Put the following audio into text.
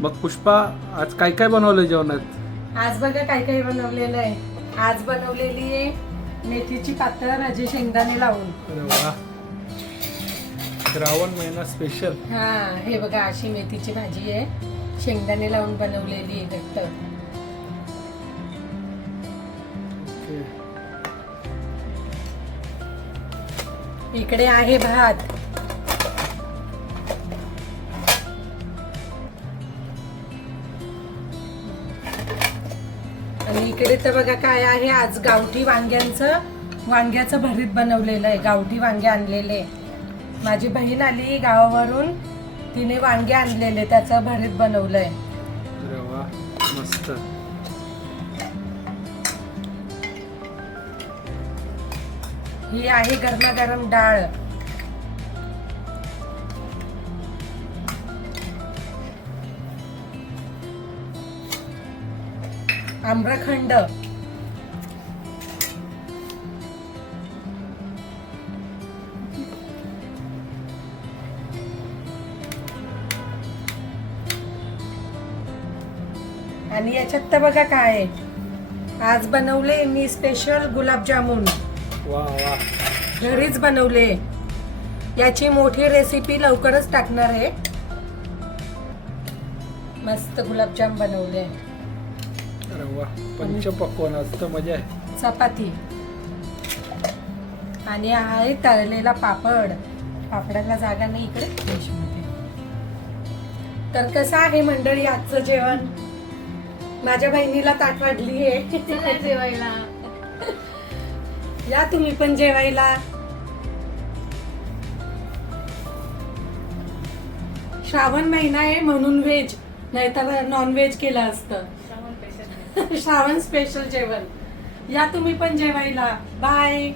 मग पुष्पा आज काय काय बनवलं जेवणात? आज बघा काय काय बनवलेलं आहे. आज बनवलेली आहे मेथीची पातळ भाजी शेंगदाणे लावून. अरे वा, श्रावण महिना स्पेशल. हा, हे बघा अशी मेथीची भाजी आहे, शेंगदाणे लावून बनवलेली आहे घट्ट. इकडे आहे भात. आणि इकडे तर बघा काय आहे, आज गावठी वांग्याचं भरीत बनवलेलं आहे. गावठी वांगे आणलेले. माझी बहीण आली गावावरून, तिने वांगे आणलेले, त्याचं भरीत बनवलंय. अरे वा, मस्त. ही आहे गरमागरम डाळ. आम्रखंड. आणि याच्यात तर बघा काय आहे, आज बनवले मी स्पेशल गुलाबजामुन. वा वा, घरीच बनवले. याची मोठी रेसिपी लवकरच टाकणार आहे. मस्त गुलाबजाम बनवले. अरे वा, पंचपक्वान्न. आज तर मजा आहे. चपाती आणि आहे तळलेला पापड. पापडाला जागा नाही इकडे डिशमध्ये. तर कसं आहे मंडळी आजचं जेवण? माझ्या बहिणीला ताट वाढली आहे जेवायला. या तुम्ही पण जेवायला. श्रावण महिना आहे म्हणून व्हेज, नाहीतर नॉन व्हेज केलं असतं. श्रावण स्पेशल जेवण. या तुम्ही पण जेवायला. बाय.